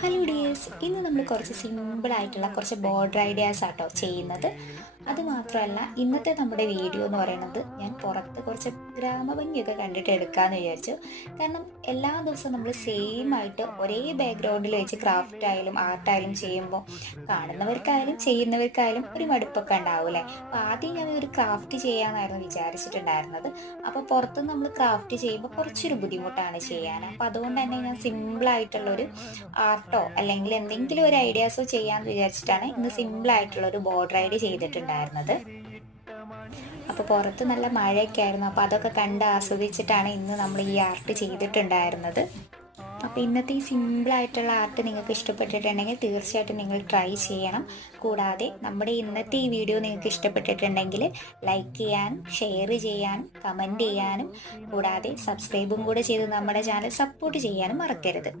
Hello dears, ഇന്ന് നമ്മൾ കുറച്ച് സിമ്പിളായിട്ടുള്ള കുറച്ച് ബോർഡർ ഐഡിയാസ് ആട്ടോ ചെയ്യുന്നത്. അതുമാത്രമല്ല, ഇന്നത്തെ നമ്മുടെ വീഡിയോ എന്ന് പറയുന്നത് ഞാൻ പുറത്ത് കുറച്ച് ഗ്രാമഭംഗിയൊക്കെ കണ്ടിട്ട് എടുക്കാമെന്ന് വിചാരിച്ചു. കാരണം എല്ലാ ദിവസവും നമ്മൾ സെയിം ആയിട്ട് ഒരേ ബാക്ക്ഗ്രൗണ്ടിൽ വെച്ച് ക്രാഫ്റ്റ് ആയാലും ആർട്ടായാലും ചെയ്യുമ്പോൾ കാണുന്നവർക്കായാലും ചെയ്യുന്നവർക്കായാലും ഒരു മടുപ്പൊക്കെ ഉണ്ടാവും. അപ്പോൾ ആദ്യം ഞാൻ ഒരു ക്രാഫ്റ്റ് ചെയ്യാമെന്നായിരുന്നു വിചാരിച്ചിട്ടുണ്ടായിരുന്നത്. അപ്പോൾ പുറത്ത് നമ്മൾ ക്രാഫ്റ്റ് ചെയ്യുമ്പോൾ കുറച്ചൊരു ബുദ്ധിമുട്ടാണ് ചെയ്യാൻ. അപ്പോൾ അതുകൊണ്ട് തന്നെ ഞാൻ സിമ്പിളായിട്ടുള്ളൊരു ആർട്ടോ അല്ലെങ്കിൽ എന്തെങ്കിലും ഒരു ഐഡിയാസോ ചെയ്യാമെന്ന് വിചാരിച്ചിട്ടാണ് ഇന്ന് സിമ്പിളായിട്ടുള്ള ഒരു ബോർഡർ ഐഡിയ ചെയ്തിട്ടുണ്ടായിരുന്നത്. അപ്പോൾ പുറത്ത് നല്ല മഴയൊക്കെ ആയിരുന്നു. അപ്പോൾ അതൊക്കെ കണ്ട് ആസ്വദിച്ചിട്ടാണ് ഇന്ന് നമ്മൾ ഈ ആർട്ട് ചെയ്തിട്ടുണ്ടായിരുന്നത്. അപ്പോൾ ഇന്നത്തെ ഈ സിമ്പിളായിട്ടുള്ള ആർട്ട് നിങ്ങൾക്ക് ഇഷ്ടപ്പെട്ടിട്ടുണ്ടെങ്കിൽ തീർച്ചയായിട്ടും നിങ്ങൾ ട്രൈ ചെയ്യണം. കൂടാതെ നമ്മുടെ ഇന്നത്തെ ഈ വീഡിയോ നിങ്ങൾക്ക് ഇഷ്ടപ്പെട്ടിട്ടുണ്ടെങ്കിൽ ലൈക്ക് ചെയ്യാനും ഷെയർ ചെയ്യാനും കമൻറ്റ് ചെയ്യാനും കൂടാതെ സബ്സ്ക്രൈബും കൂടെ ചെയ്ത് നമ്മുടെ ചാനൽ സപ്പോർട്ട് ചെയ്യാനും മറക്കരുത്.